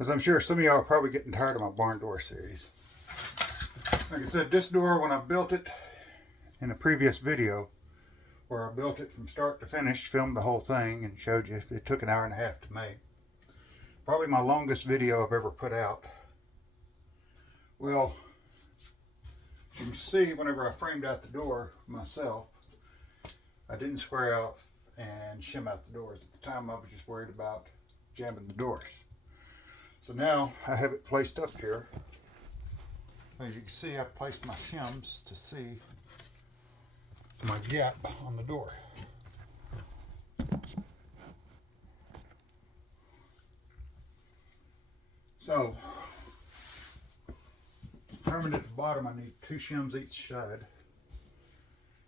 As I'm sure some of y'all are probably getting tired of my barn door series. Like I said, this door, when I built it in a previous video, where I built it from start to finish, filmed the whole thing and showed you, it took an hour and a half to make. Probably my longest video I've ever put out. Well, you can see whenever I framed out the door myself, I didn't square out and shim out the doors. At the time I was just worried about jamming the doors. So now I have it placed up here. As you can see, I placed my shims to see my gap on the door. So, determined at the bottom I need 2 shims each side.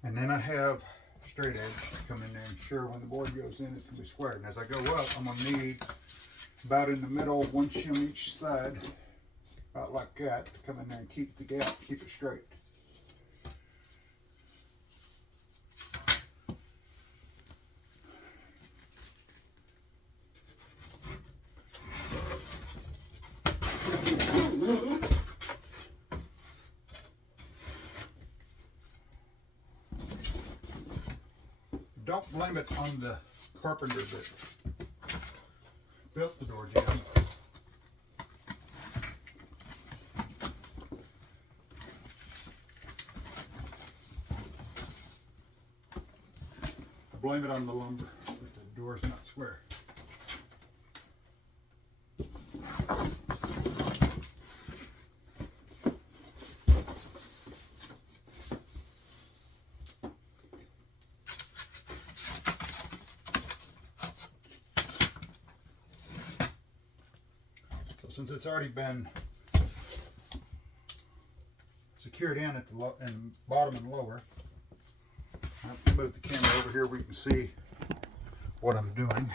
And then I have straight edge to come in there and ensure when the board goes in it can be squared. And as I go up, I'm going to need about in the middle 1 shim each side, about like that, to come in there and keep the gap, keep it straight. Don't blame it on the carpenter that built the door jamb. I blame it on the lumber that the door's not square. Since it's already been secured in at the bottom and lower, I have to move the camera over here where you can see what I'm doing.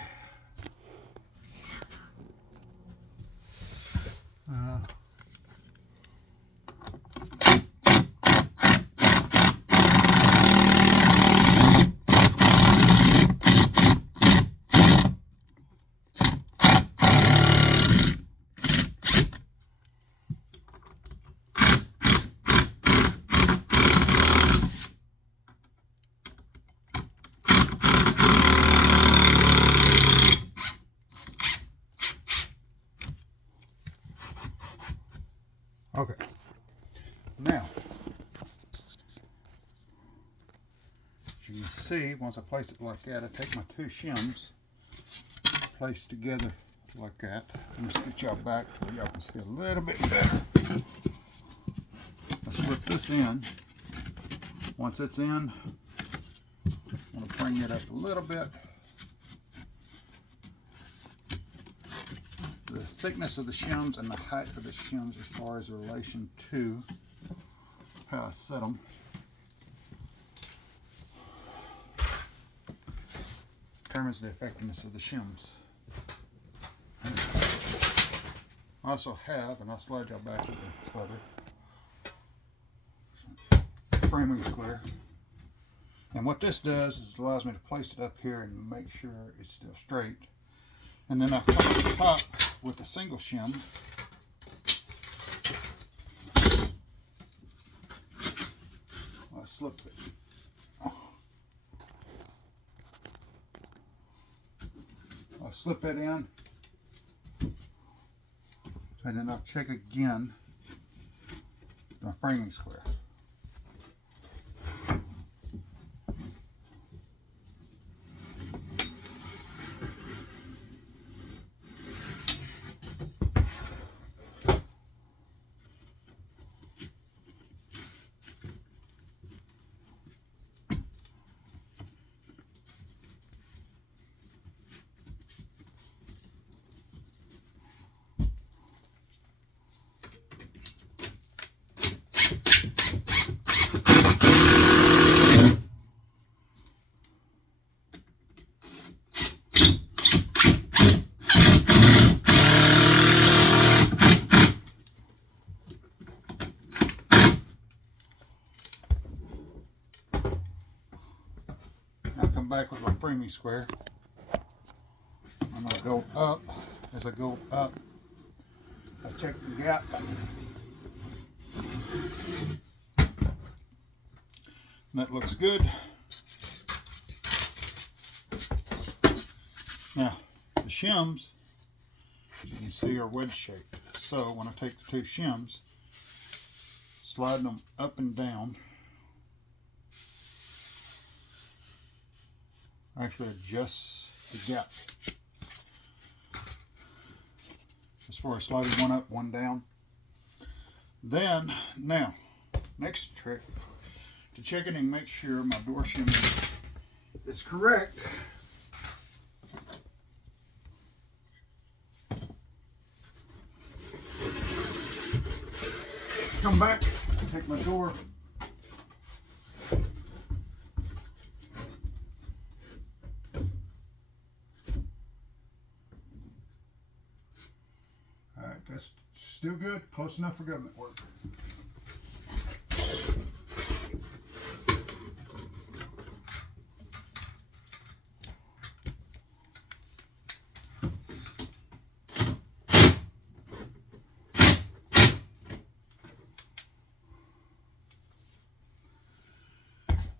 Okay, now, as you can see, once I place it like that, I take my 2 shims, placed together like that. Let me scoot y'all back so y'all can see a little bit better. I slip this in. Once it's in, I'm going to bring it up a little bit. The thickness of the shims and the height of the shims as far as the relation to how I set them determines the effectiveness of the shims. I also have, and I'll slide y'all back to the other framing square. And what this does is it allows me to place it up here and make sure it's still straight. And then I come at the top with a single shim. I slip it. I'll slip it in. And then I'll check again my framing square. Back with my framing square. I'm going to go up. As I go up, I check the gap. That looks good. Now, the shims, as you can see, are wedge shaped. So when I take the two shims, slide them up and down, actually adjusts the gap. As far as sliding one up, one down. Then, now, next trick to check it and make sure my door shim is correct. Come back, take my door. Alright, that's still good, close enough for government work.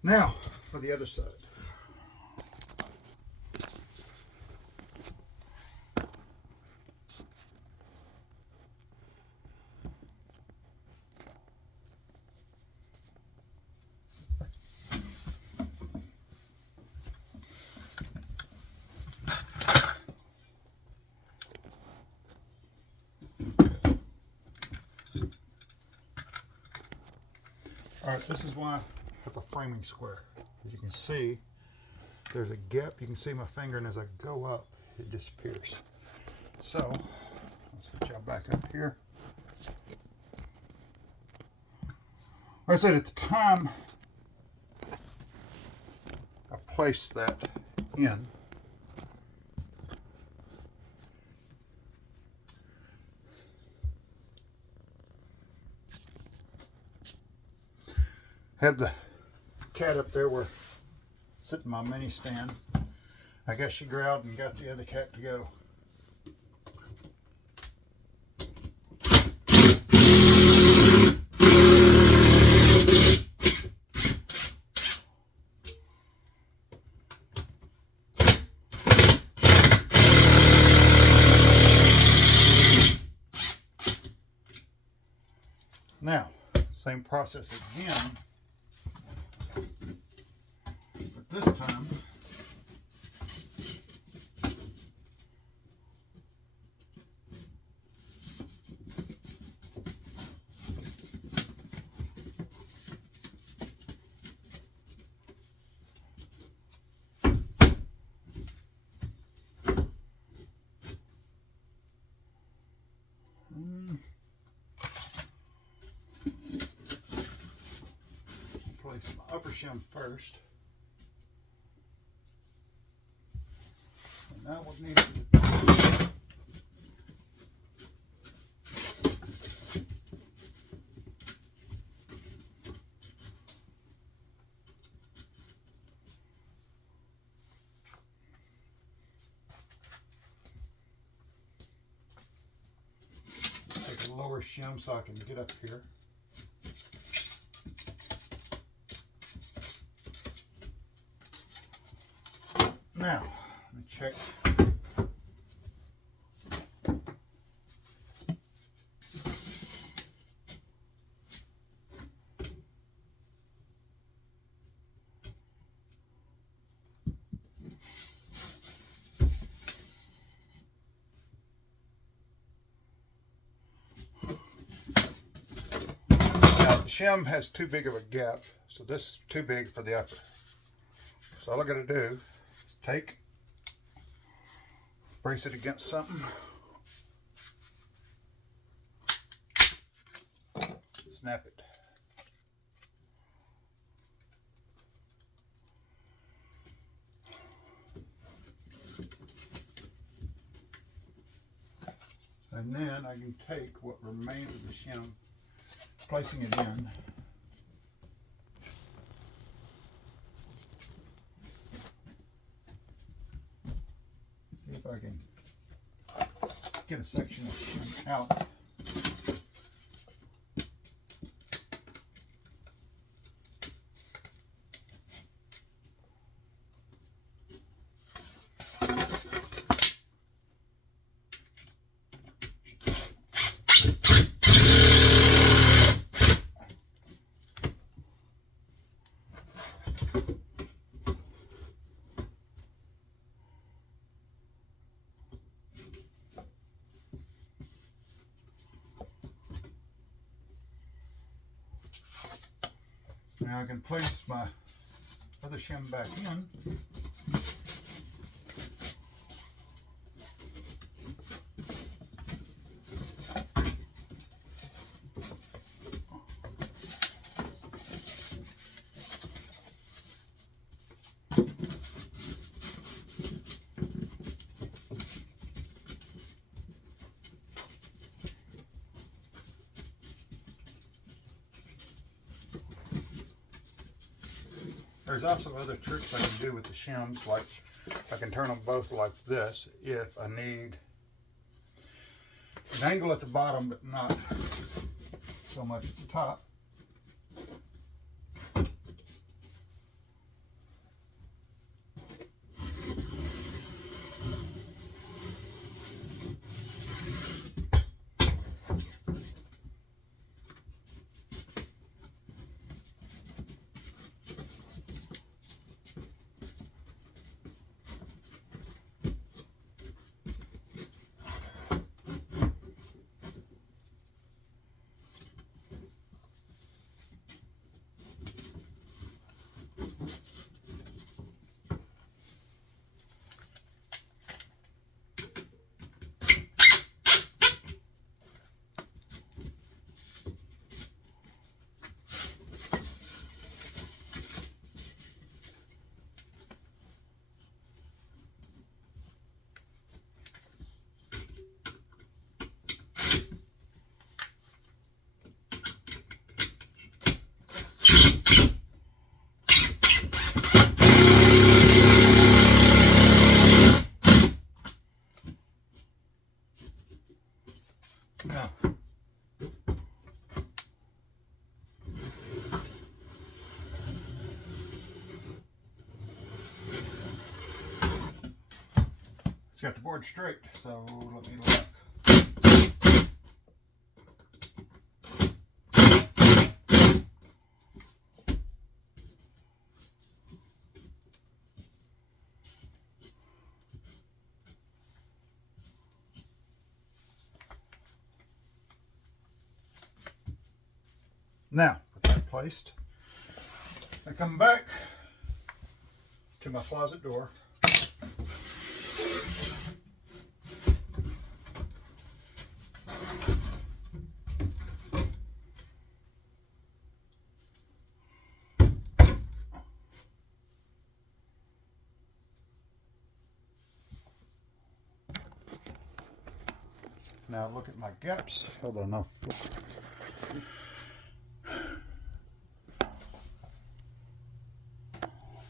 Now, for the other side. All right, this is why I have a framing square. As you can see, there's a gap. You can see my finger, and as I go up, it disappears. So, let's set y'all back up here. Like I said, at the time I placed that in, had the cat up there where sitting my mini stand. I guess she growled and got the other cat to go. Now, same process again. This time, place my upper shim first. Now we'll need to take a lower shim so I can get up here. Now, let me check. Now, the shim has too big of a gap, so this is too big for the upper. So all I got to do is take, brace it against something, snap it. And then I can take what remains of the shim, placing it in. See if I can get a section of shim out. Now I can place my other shim back in. There's also other tricks I can do with the shims, like I can turn them both like this if I need an angle at the bottom but not so much at the top. Now, it's got the board straight, so let me look. Now, with that placed, I come back to my closet door. Now look at my gaps. Hold on, no.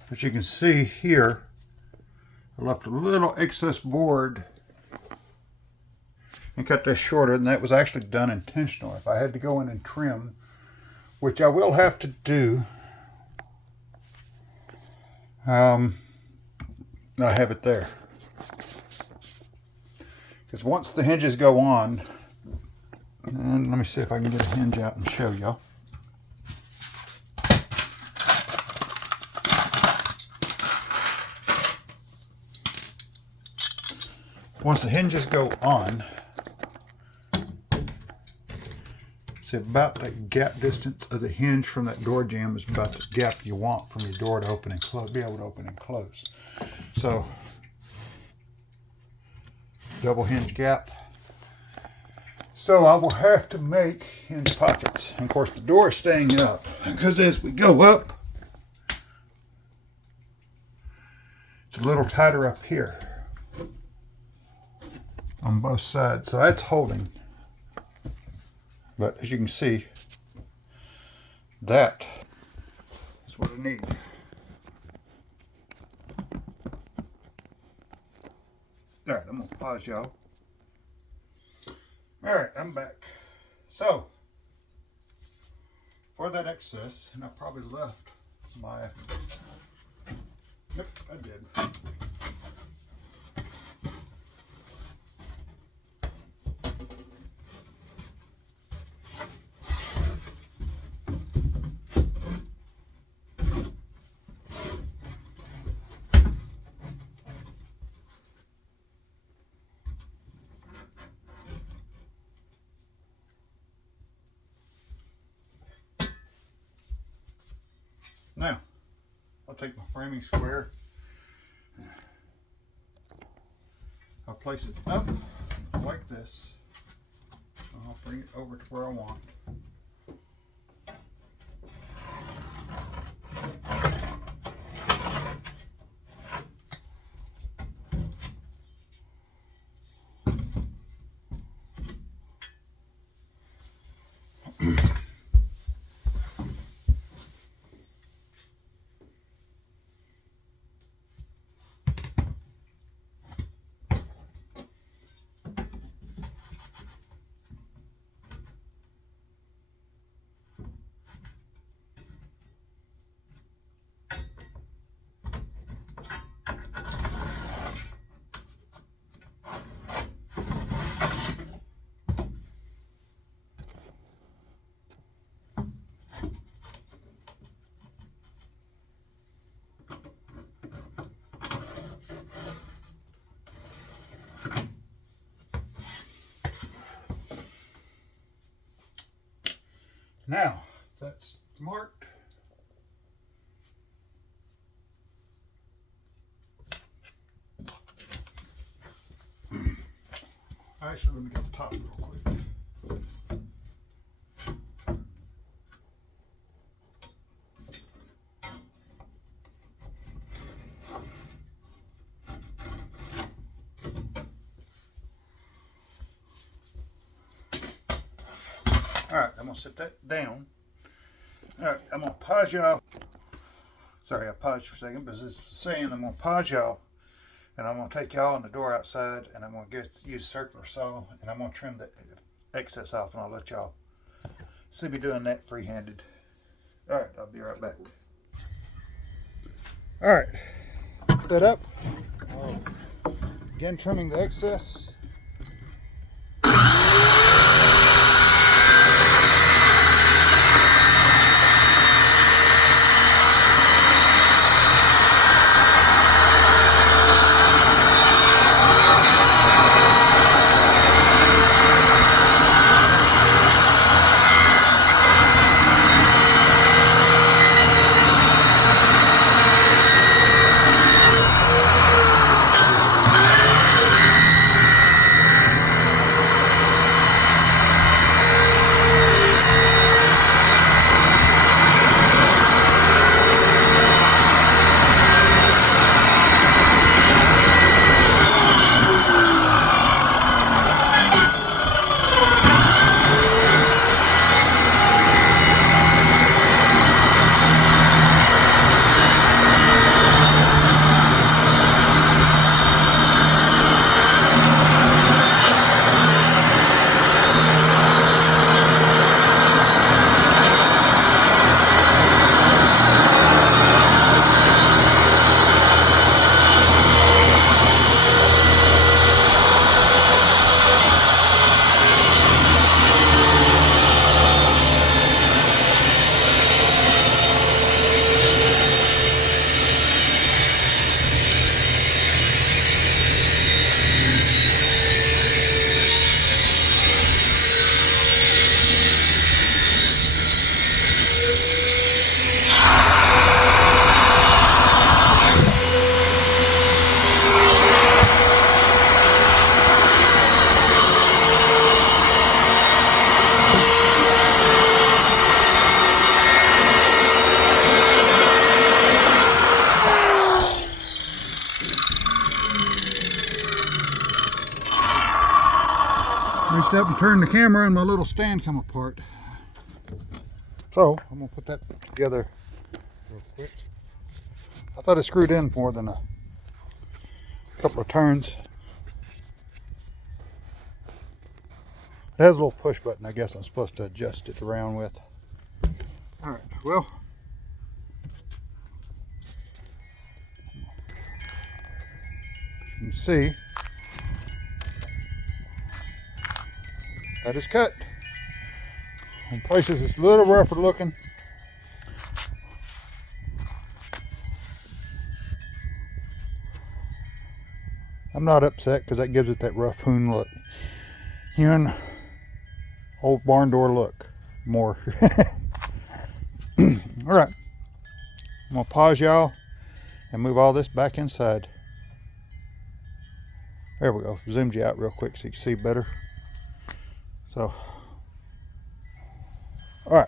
As you can see here, I left a little excess board and cut this shorter, and that was actually done intentionally. If I had to go in and trim, which I will have to do, I have it there. Because once the hinges go on, and let me see if I can get a hinge out and show y'all. Once the hinges go on, see, about the gap distance of the hinge from that door jamb is about the gap you want from your door to open and close, be able to open and close. So, double hinge gap. So I will have to make hinge pockets. And of course the door is staying up, because as we go up, it's a little tighter up here on both sides. So that's holding. But as you can see, that is what I need. Alright, I'm going to pause y'all. Alright, I'm back. So, for that excess, and I probably left my... Yep, I did. Now, I'll take my framing square. I'll place it up like this. I'll bring it over to where I want. Now, that's marked. Actually, let me get the top real quick. Alright, I'm going to set that down. Alright, I'm going to pause y'all. Sorry, I paused for a second, but as I was saying, I'm going to pause y'all. And I'm going to take y'all on the door outside, and I'm going to use a circular saw, and I'm going to trim the excess off, and I'll let y'all see me doing that free-handed. Alright, I'll be right back. Alright, set up. Again, trimming the excess. Reached up and turned the camera and my little stand come apart. So I'm gonna put that together real quick. I thought it screwed in more than a couple of turns. It has a little push button, I guess I'm supposed to adjust it around with. Alright, well, you can see that is cut. In places it's a little rougher looking. I'm not upset because that gives it that rough hewn look. Hewn old barn door look more. Alright. I'm gonna pause y'all and move all this back inside. There we go. Zoomed you out real quick so you can see better. So, all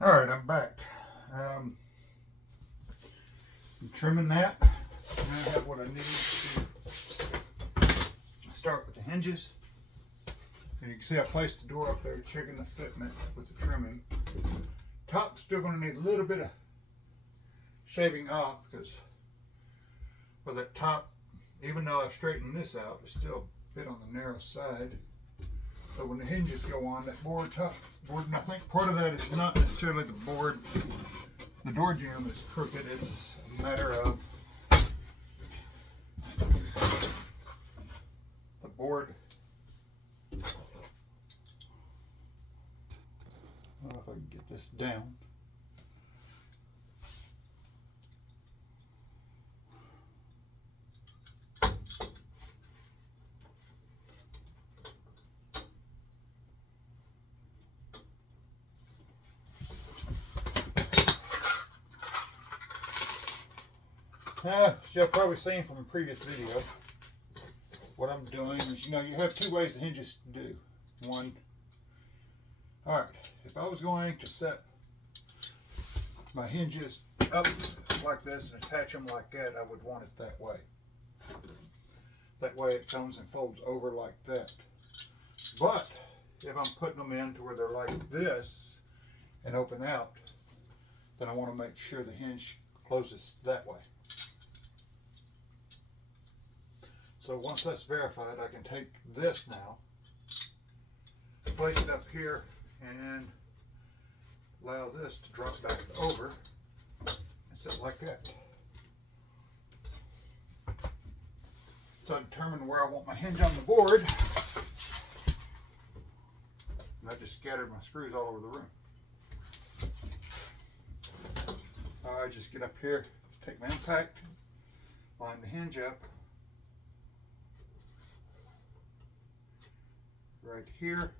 right, I'm back. I'm trimming that. Now I have what I need to start with the hinges. And you can see I placed the door up there, checking the fitment with the trimming. Top's still going to need a little bit of shaving off because for that top, even though I've straightened this out, it's still a bit on the narrow side. So when the hinges go on, that board, and I think part of that is not necessarily the board. The door jamb is crooked. It's a matter of the board. I don't know if I can get this down. As you've probably seen from a previous video, what I'm doing is, you have two ways the hinges do. One, all right, if I was going to set my hinges up like this and attach them like that, I would want it that way. That way it comes and folds over like that. But if I'm putting them in to where they're like this and open out, then I want to make sure the hinge closes that way. So once that's verified, I can take this now, place it up here, and allow this to drop back over and sit like that. So I determine where I want my hinge on the board, and I just scattered my screws all over the room. I just get up here, take my impact, line the hinge up right here.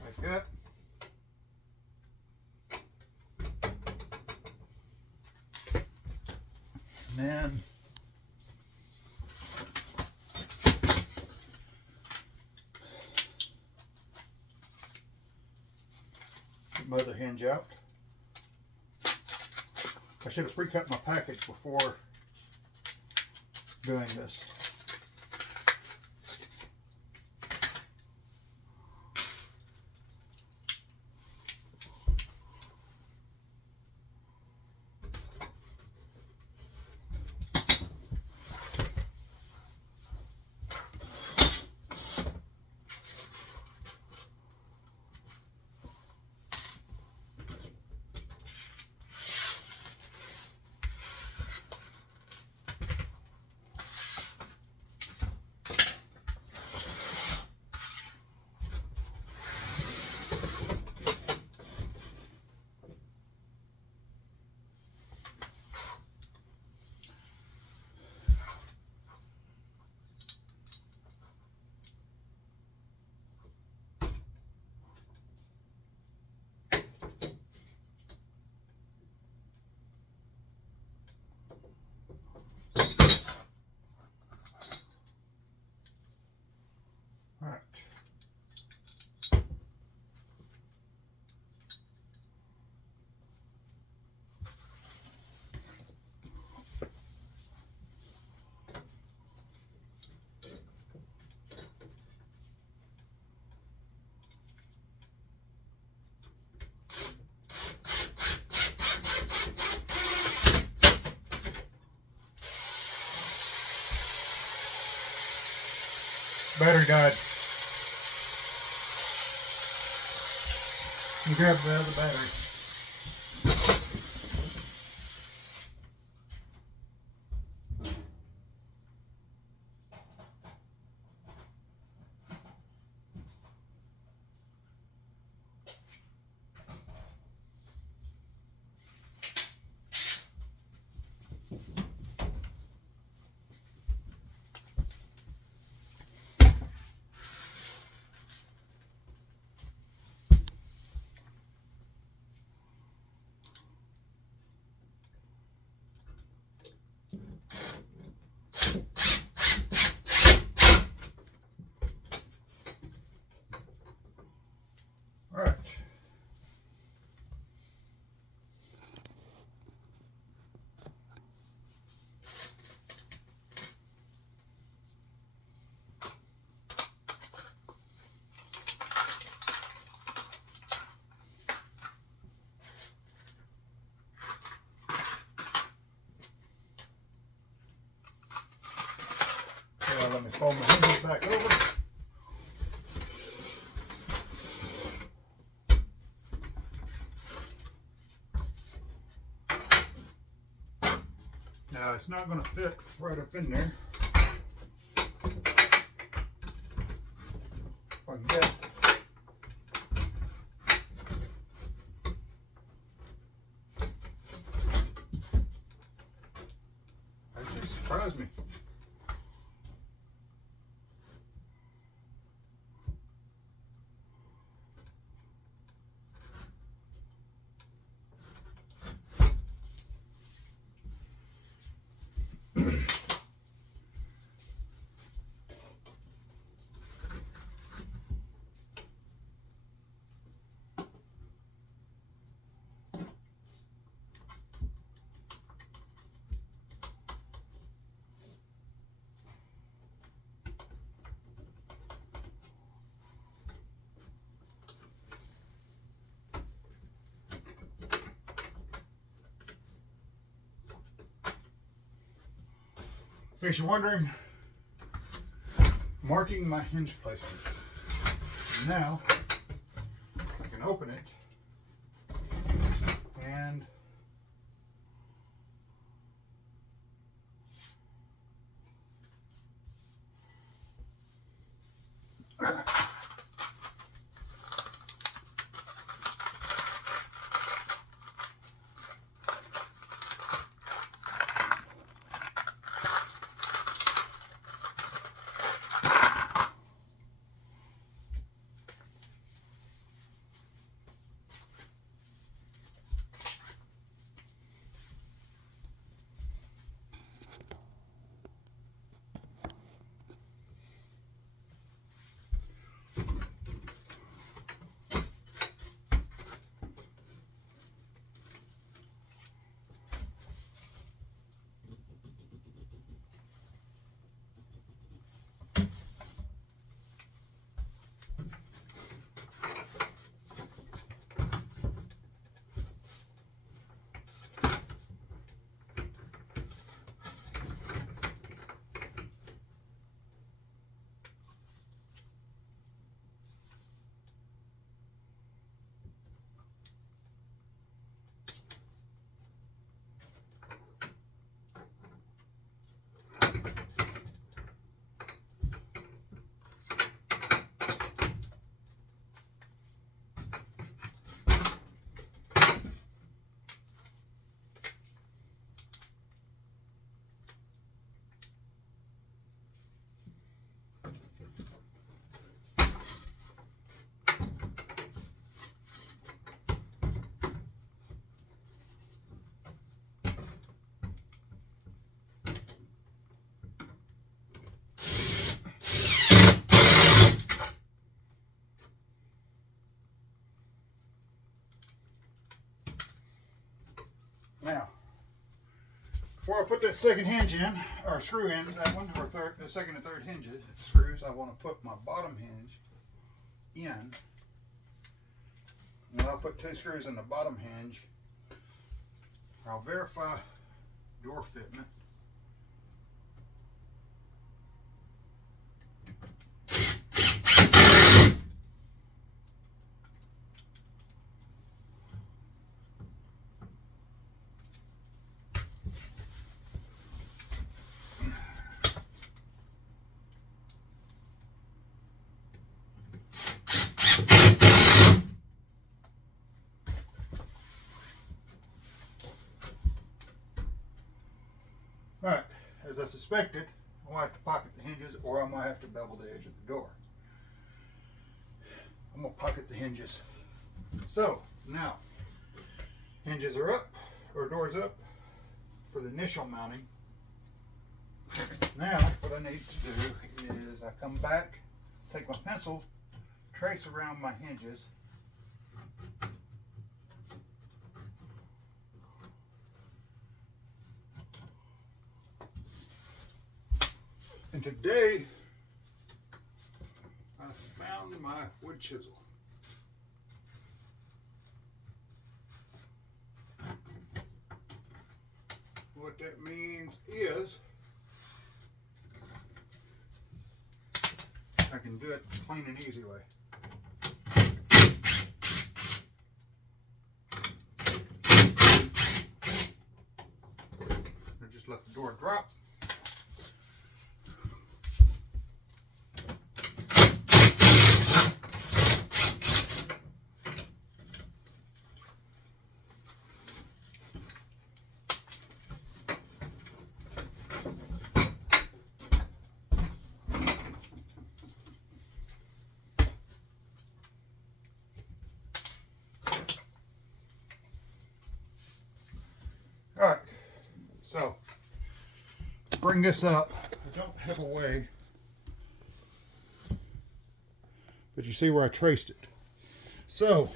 Like that. And then get my other hinge out. I should have pre-cut my package before doing this. All right. Battery died. You grab the other battery. Fold my hinges back over. Now it's not going to fit right up in there. If I can get that just surprised me. In case you're wondering, marking my hinge placement. Now I can open it and now, before I put that second hinge in, or screw in, that one, or the second and third hinges, screws, I want to put my bottom hinge in. And I'll put 2 screws in the bottom hinge. I'll verify door fitment. Alright, as I suspected, I'm going to have to pocket the hinges or I'm going to have to bevel the edge of the door. I'm going to pocket the hinges. So, now, hinges are up, or doors up, for the initial mounting. Now, what I need to do is I come back, take my pencil, trace around my hinges. And today, I found my wood chisel. What that means is I can do it clean and easy way. I just let the door drop. All right, so to bring this up, I don't have a way, but you see where I traced it. So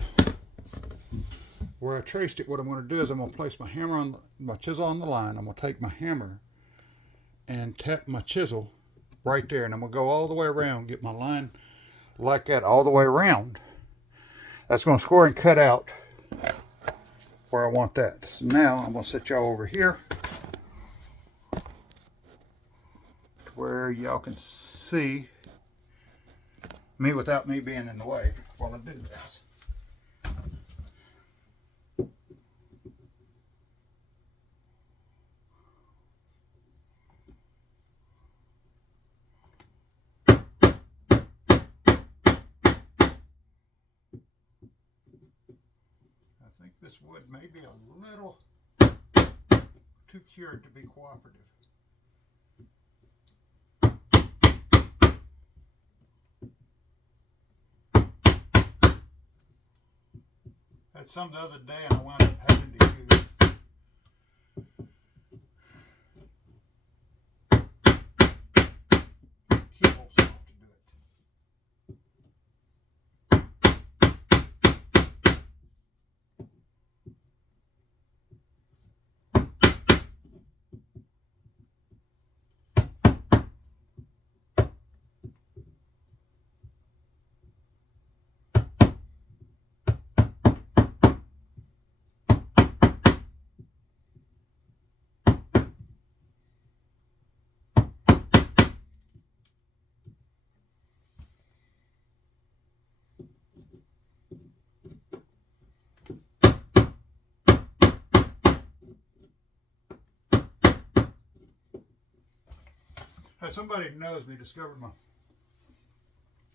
where I traced it, what I'm going to do is I'm going to place my hammer on my chisel on the line. I'm going to take my hammer and tap my chisel right there, and I'm going to go all the way around, get my line like that all the way around. That's going to score and cut out where I want that. So now I'm going to set y'all over here to where y'all can see me without me being in the way while I do this. I think this wood may be a little too cured to be cooperative. I had some the other day and I wound up having to use keyhole saw to do it. Somebody who knows me discovered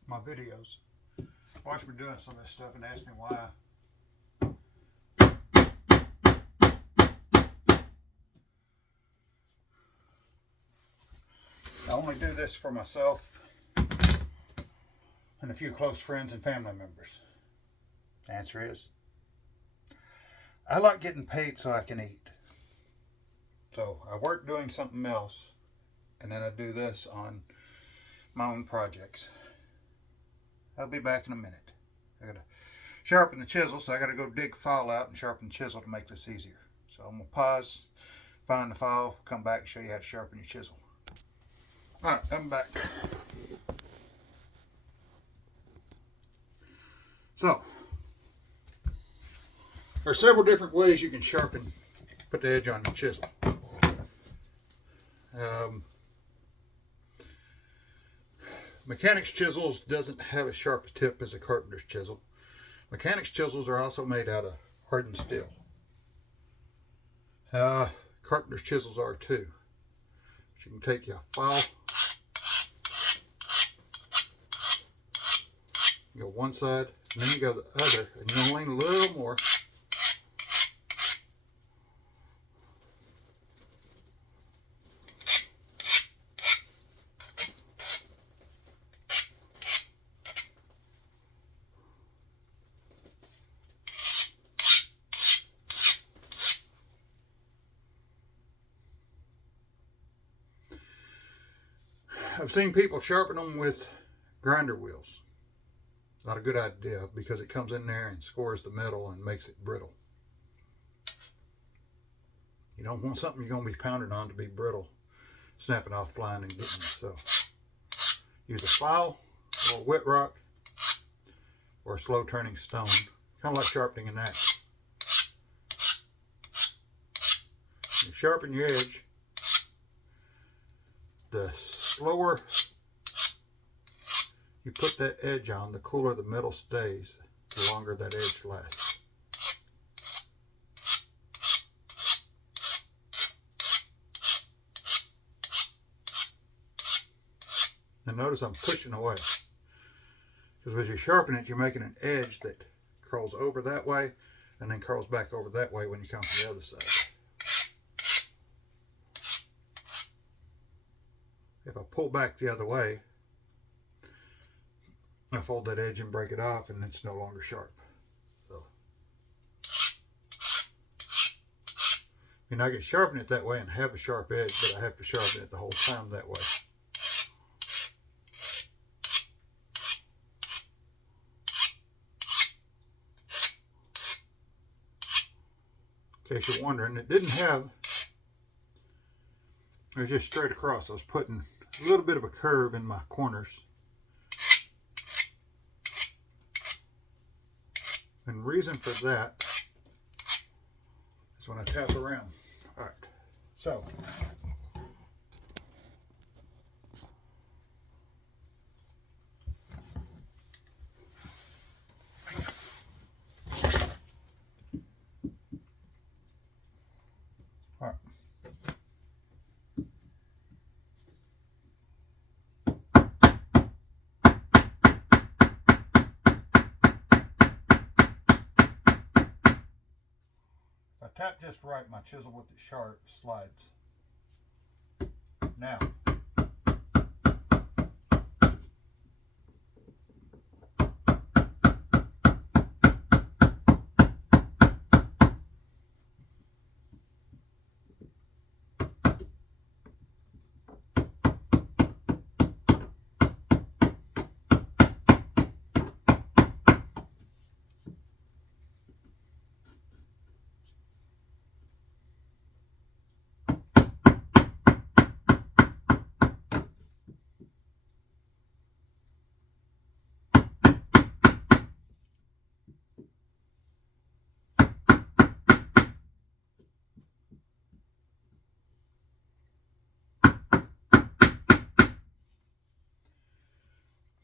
my videos, watched me doing some of this stuff and asked me why. I only do this for myself and a few close friends and family members. The answer is, I like getting paid so I can eat. So I work doing something else, and then I do this on my own projects. I'll be back in a minute. I gotta sharpen the chisel, so I gotta go dig the file out and sharpen the chisel to make this easier. So I'm gonna pause, find the file, come back and show you how to sharpen your chisel. All right, I'm back. So there are several different ways you can sharpen, put the edge on your chisel. Mechanics chisels doesn't have a sharp tip as a carpenter's chisel. Mechanics chisels are also made out of hardened steel. Carpenter's chisels are too. But you can take your file, you go one side, and then you go the other, and you're gonna lean a little more. I've seen people sharpen them with grinder wheels. Not a good idea because it comes in there and scores the metal and makes it brittle. You don't want something you're going to be pounding on to be brittle, snapping off, flying, and getting it. So use a file or a wet rock or a slow turning stone, kind of like sharpening an axe. You sharpen your edge. The slower you put that edge on, the cooler the metal stays, the longer that edge lasts. And notice I'm pushing away, because as you sharpen it, you're making an edge that curls over that way and then curls back over that way when you come from the other side. If I pull back the other way, I fold that edge and break it off, and it's no longer sharp. So, I mean, I can sharpen it that way and have a sharp edge, but I have to sharpen it the whole time that way. In case you're wondering, it didn't have, it was just straight across. I was putting a little bit of a curve in my corners. And the reason for that is when I tap around. All right, so tap just right, my chisel with it sharp slides. Now,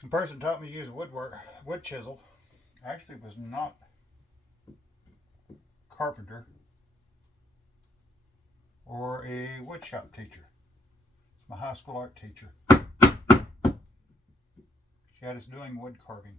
the person taught me to use a wood chisel. Actually was not a carpenter or a wood shop teacher. My high school art teacher. She had us doing wood carving.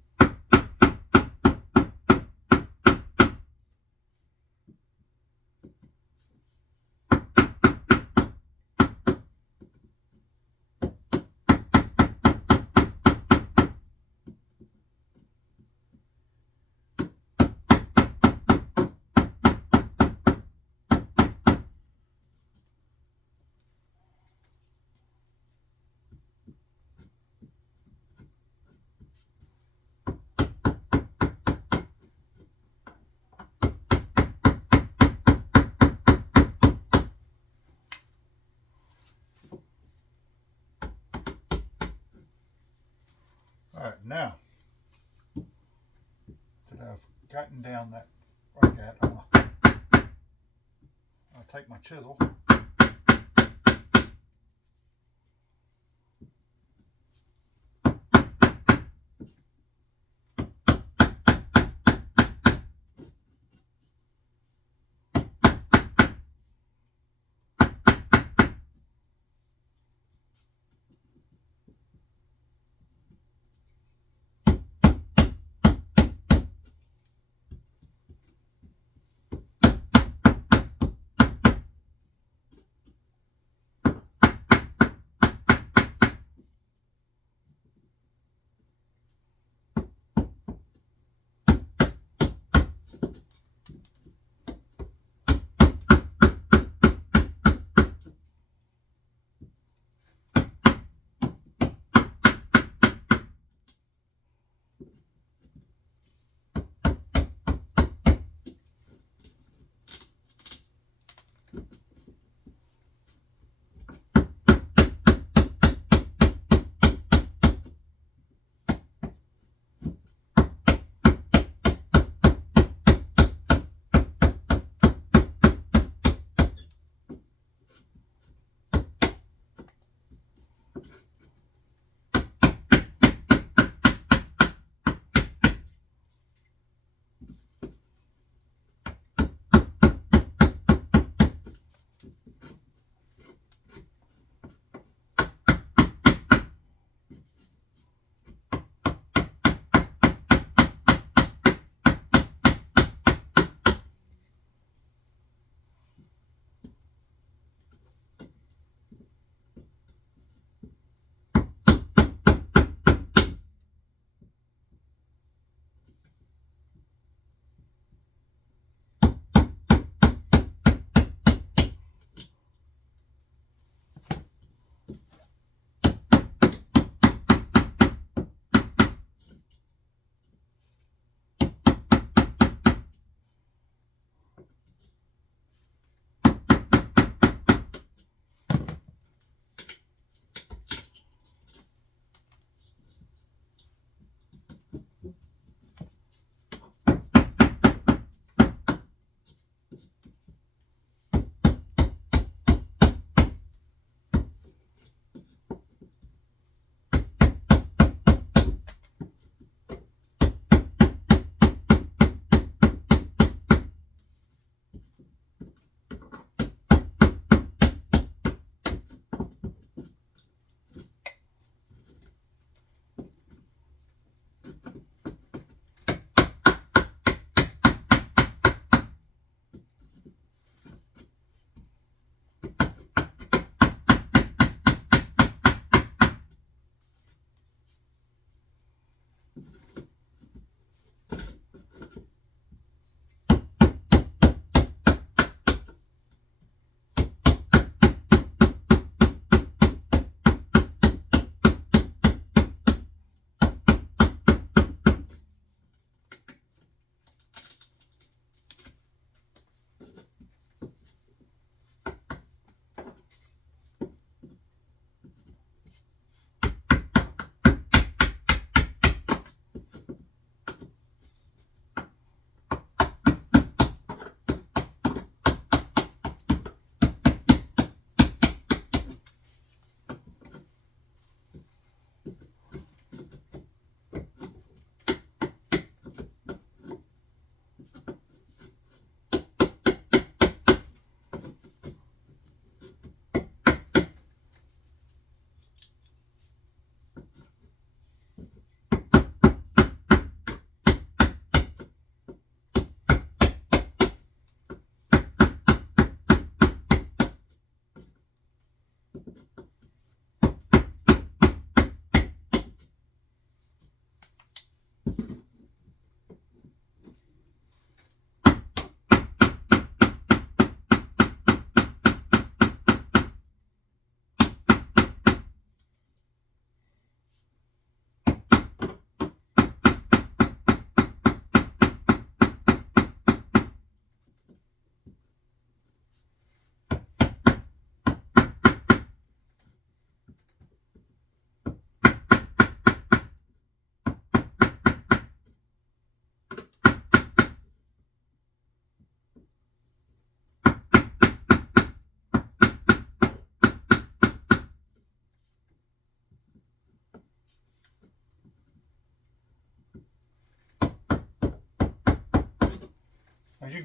Alright, now that I've gotten down that like that, I'll take my chisel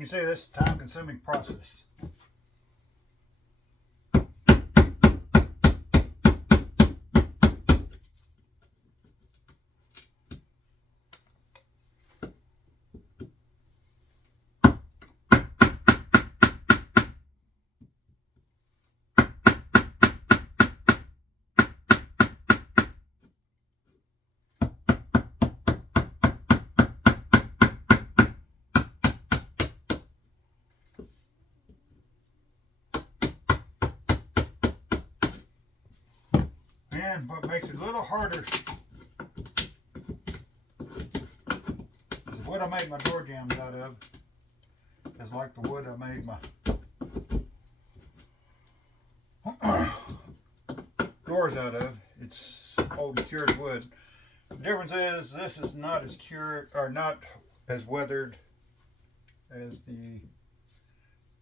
can see this is a time-consuming process. And what makes it a little harder is what I made my door jambs out of. Is like the wood I made my doors out of. It's old cured wood. The difference is this is not as cured or not as weathered as the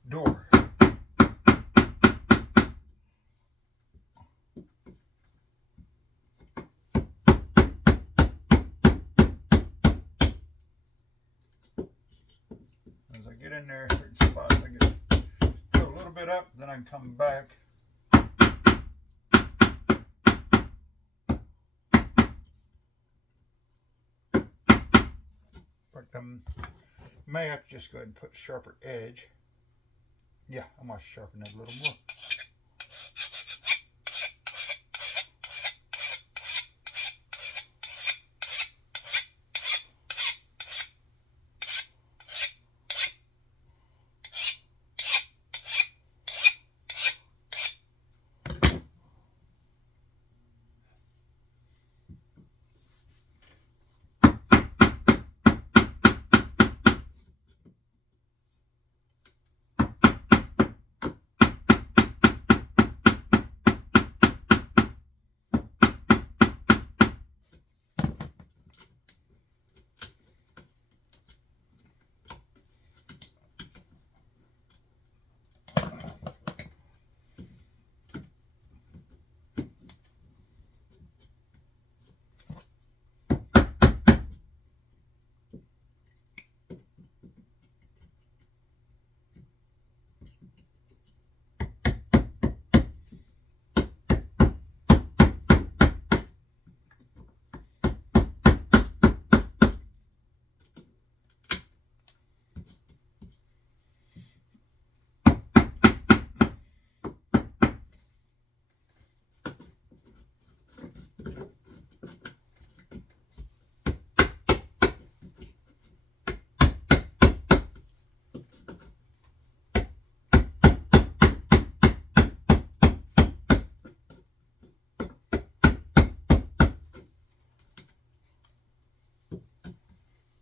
door. As I get in there, certain spots I get go a little bit up, then I can come back. But may have to just go ahead and put a sharper edge. Yeah, I'm going to sharpen it a little more.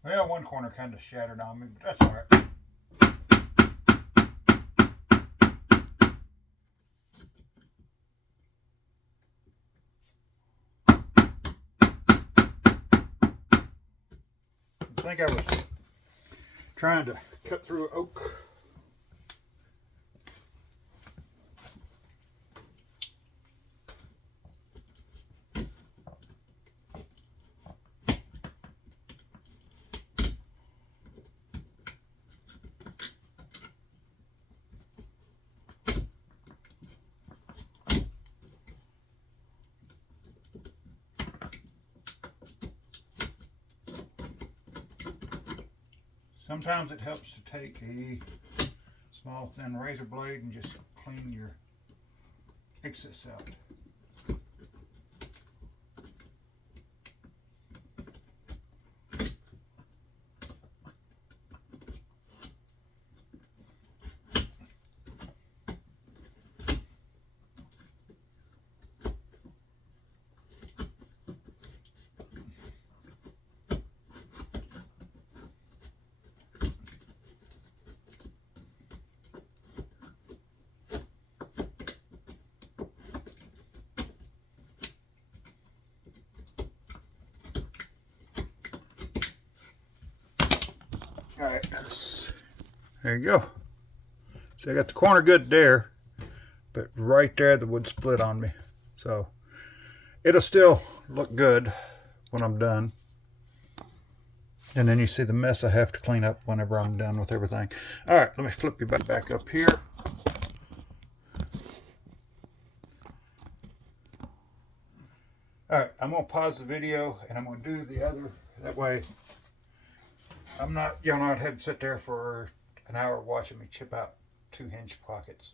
Well, one corner kind of shattered on me, but that's all right. I think I was trying to cut through oak. Sometimes it helps to take a small thin razor blade and just clean your excess out. All right, there you go. So I got the corner good there, but right there the wood split on me. So it'll still look good when I'm done. And then you see the mess I have to clean up whenever I'm done with everything. All right, let me flip you back up here. All right, I'm gonna pause the video and I'm gonna do the other. That way, y'all not having to sit there for an hour watching me chip out 2 hinge pockets.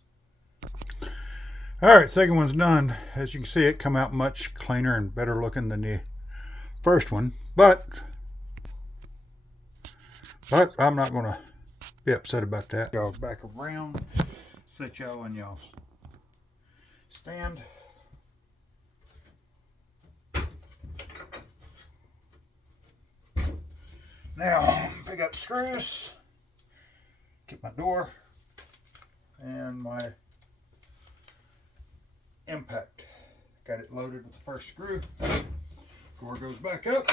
All right, second one's done. As you can see, it come out much cleaner and better looking than the first one, but I'm not gonna be upset about that. Y'all back around, set y'all in y'all stand. Now, pick up the screws, get my door and my impact. Got it loaded with the first screw. Door goes back up.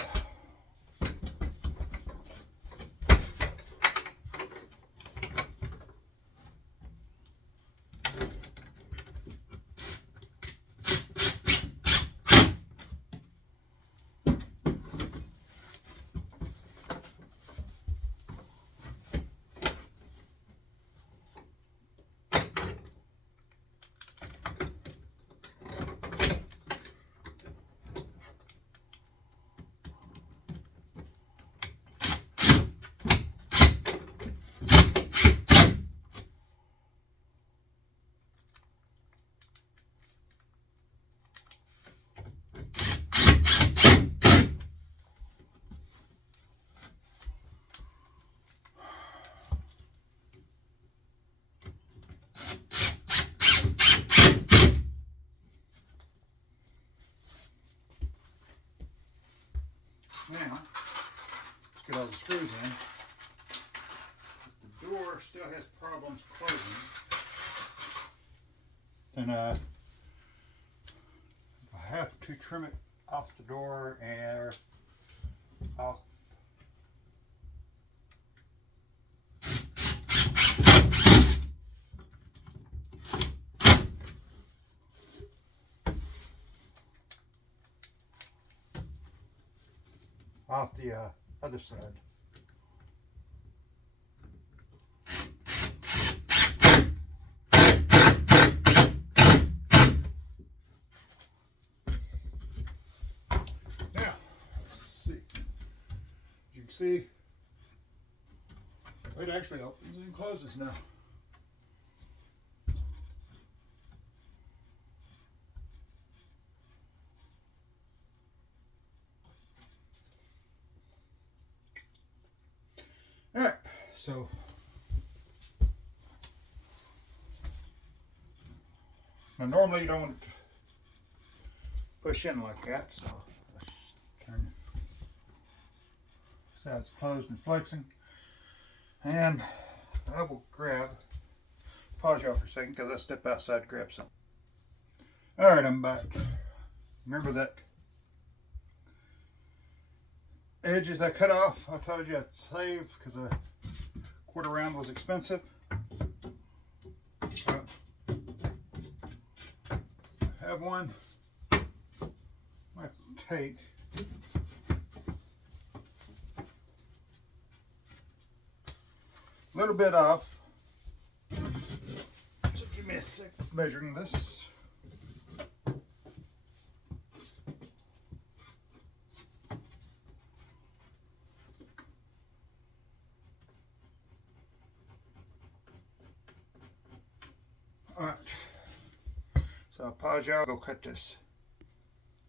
Now, let's get all the screws in. If the door still has problems closing, then I have to trim it off the door and off. Off the other side. Now, let's see. You can see it actually opens and closes now. All right, so now normally you don't want to push in like that, so let's turn it so it's closed and flexing. And I will pause y'all for a second because I step outside to grab some. All right, I'm back. Remember that edges I cut off? I told you I'd save because a quarter round was expensive. So, I have one. I take a little bit off. So give me a sec measuring this. All right, so I'll pause y'all, go cut this.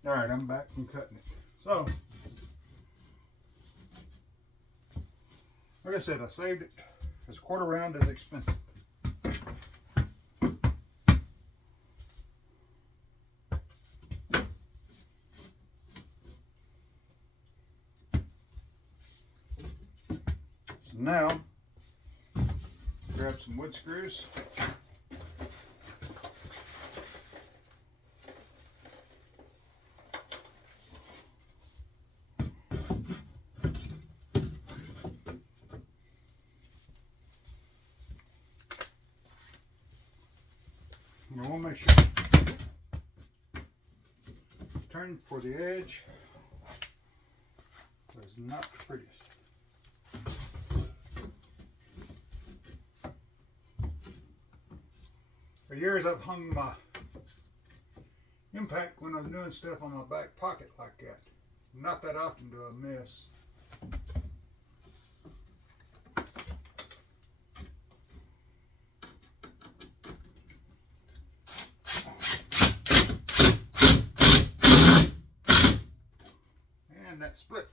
All right, I'm back from cutting it. So, like I said, I saved it because quarter round is expensive. So now, grab some wood screws. I want to make sure turn for the edge. It's not the prettiest. For years I've hung my impact when I'm doing stuff on my back pocket like that. Not that often do I miss. And that split.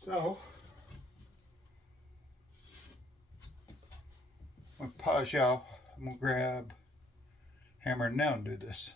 So, I'm going to pause y'all. I'm going to grab hammer and nail and do this.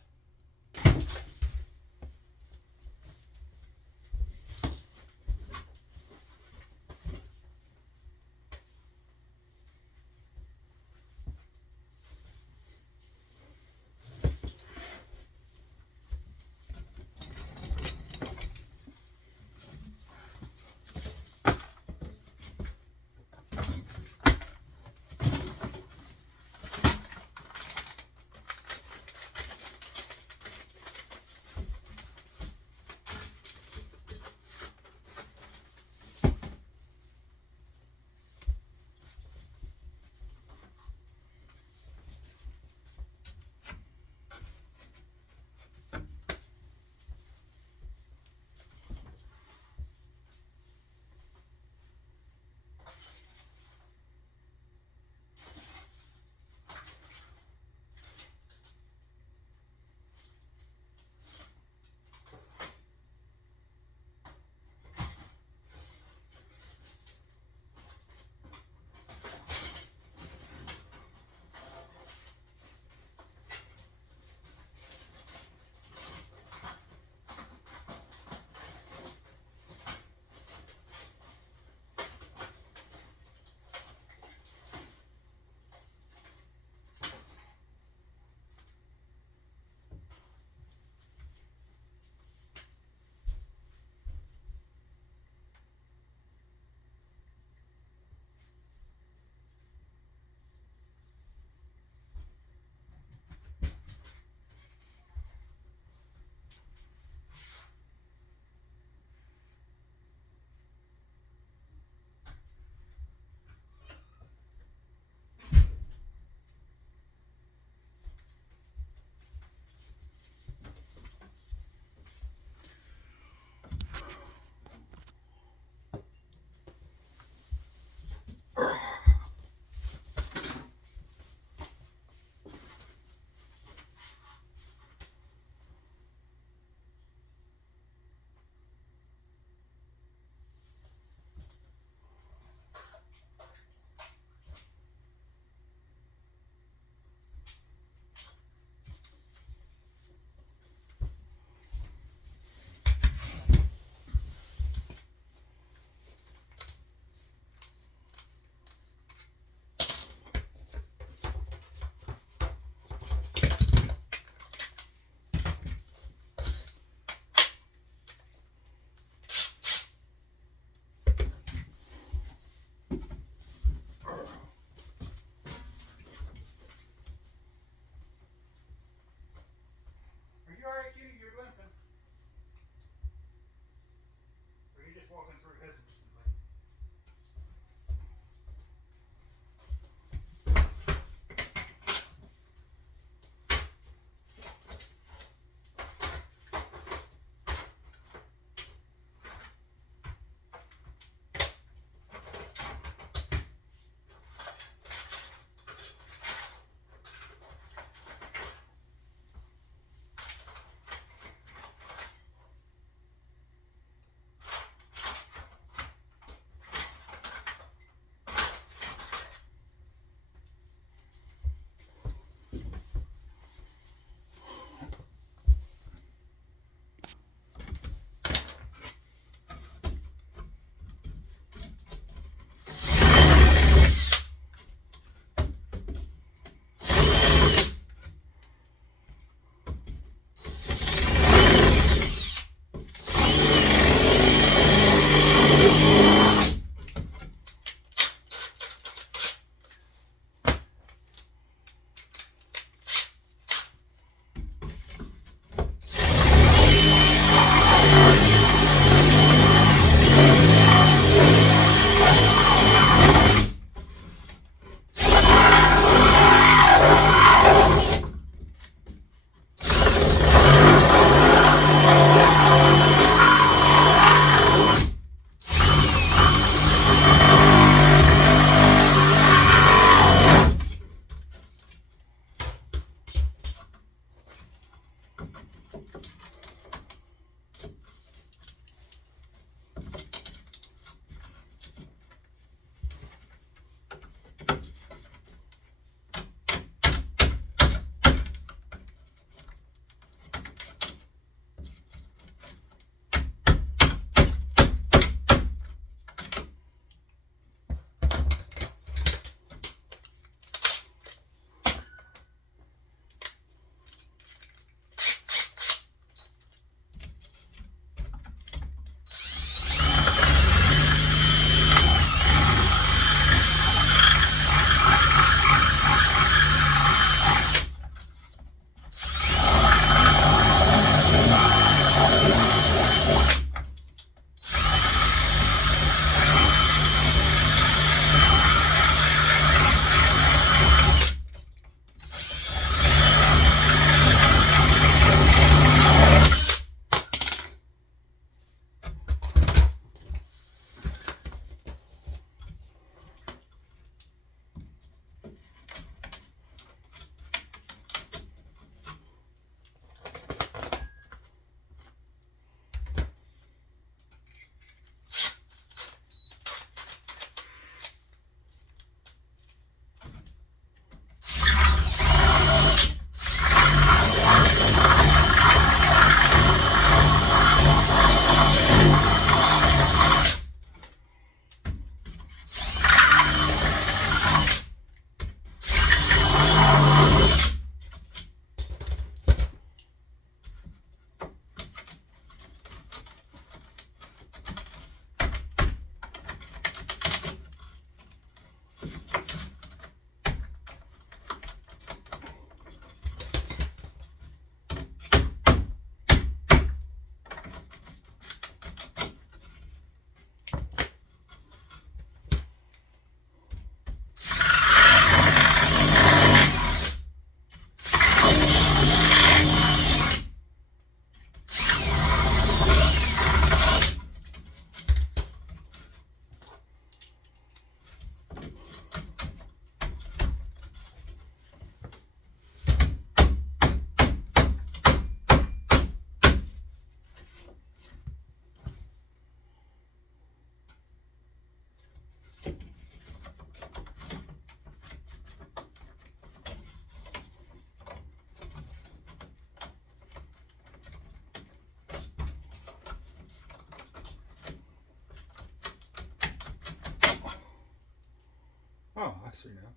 I see now.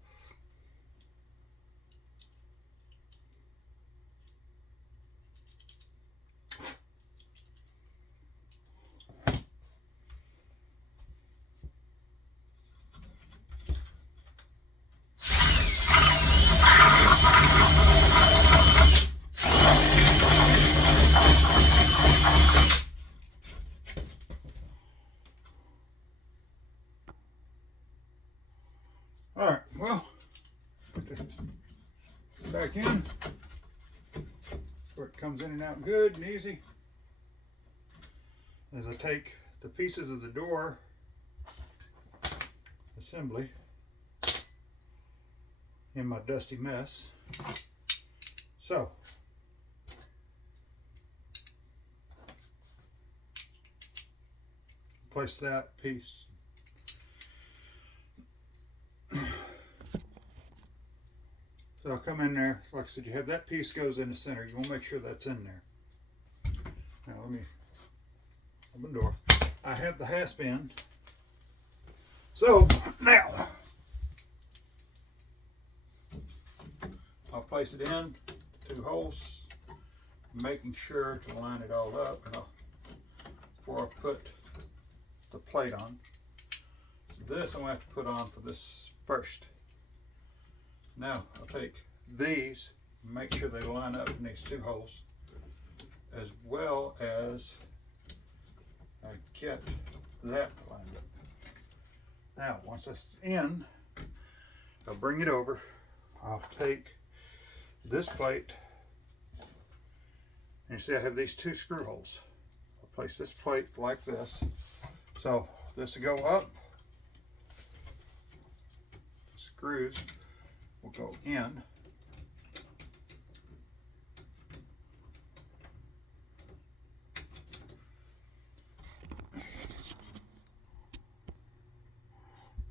All right, well, put this back in where it comes in and out good and easy. As I take the pieces of the door assembly in my dusty mess. So, place that piece. So I'll come in there, like I said, you have that piece goes in the center. You want to make sure that's in there. Now let me open the door. I have the hasp in. So now I'll place it in 2 holes, making sure to line it all up before I put the plate on. So this I'm going to have to put on for this first. Now I'll take these, make sure they line up in these 2 holes, as well as I get that lined up. Now once that's in, I'll bring it over. I'll take this plate, and you see I have these 2 screw holes. I'll place this plate like this. So this will go up, screws will go in.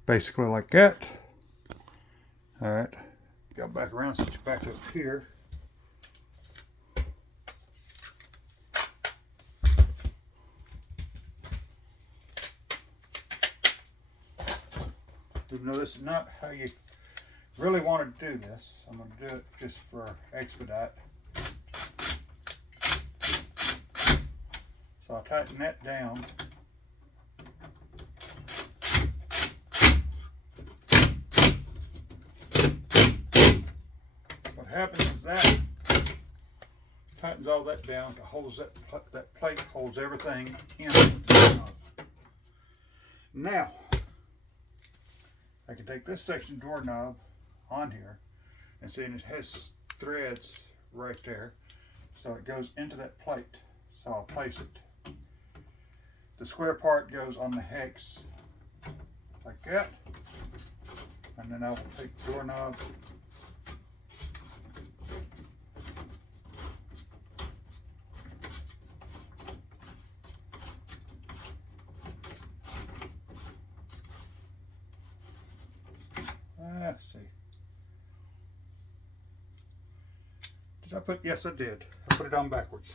Basically like that. All right, go back around, switch it back up here. Even though this is not how you really want to do this, I'm going to do it just for expedite. So I'll tighten that down. What happens is that tightens all that down to holds that plate holds everything in. Now I can take this section doorknob on here, and see it has threads right there, so it goes into that plate. So I'll place it. The square part goes on the hex like that, and then I will take the doorknob let's see. Did I put? Yes, I did. I put it on backwards.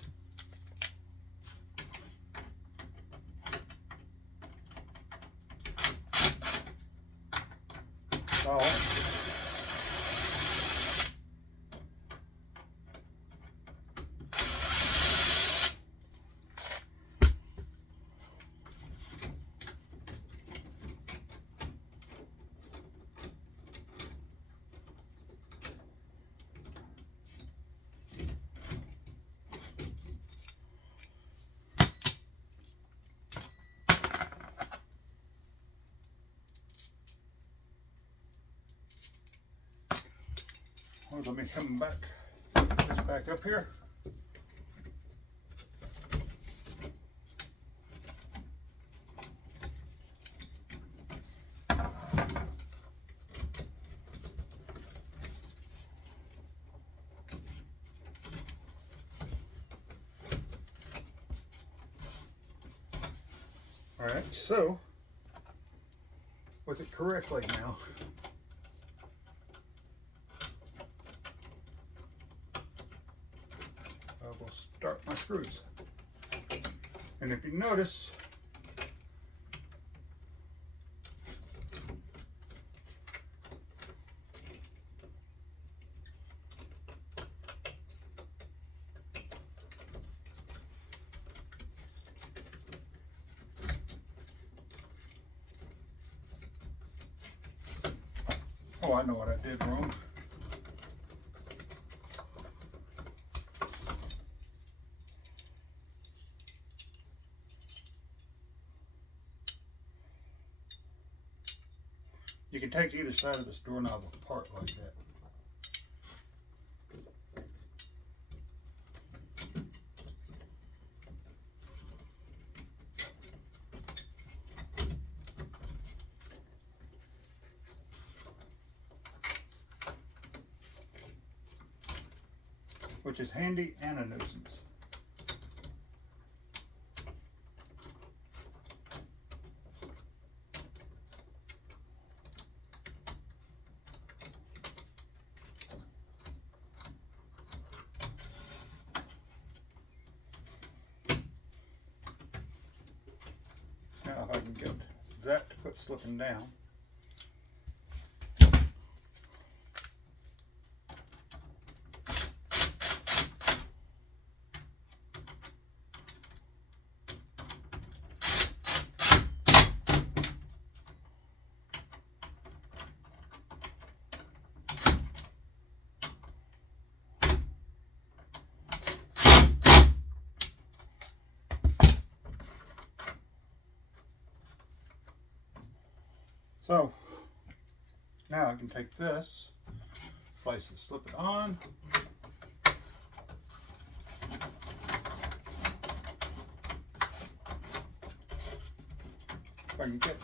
So let me come back up here. All right, so with it correctly now, I will start my screws. And if you notice, Oh, I know what I did wrong. You can take either side of this doorknob apart like that. Which is handy and a nuisance. Now if I can get that to quit slipping down. So now I can take this, place it, slip it on. If I can get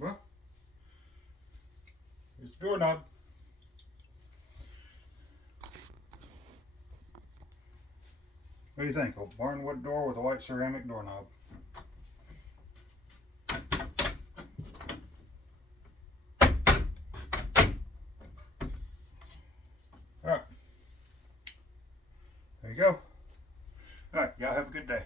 well, here's the doorknob. What do you think? A barnwood door with a white ceramic doorknob. Alright. There you go. Alright, y'all have a good day.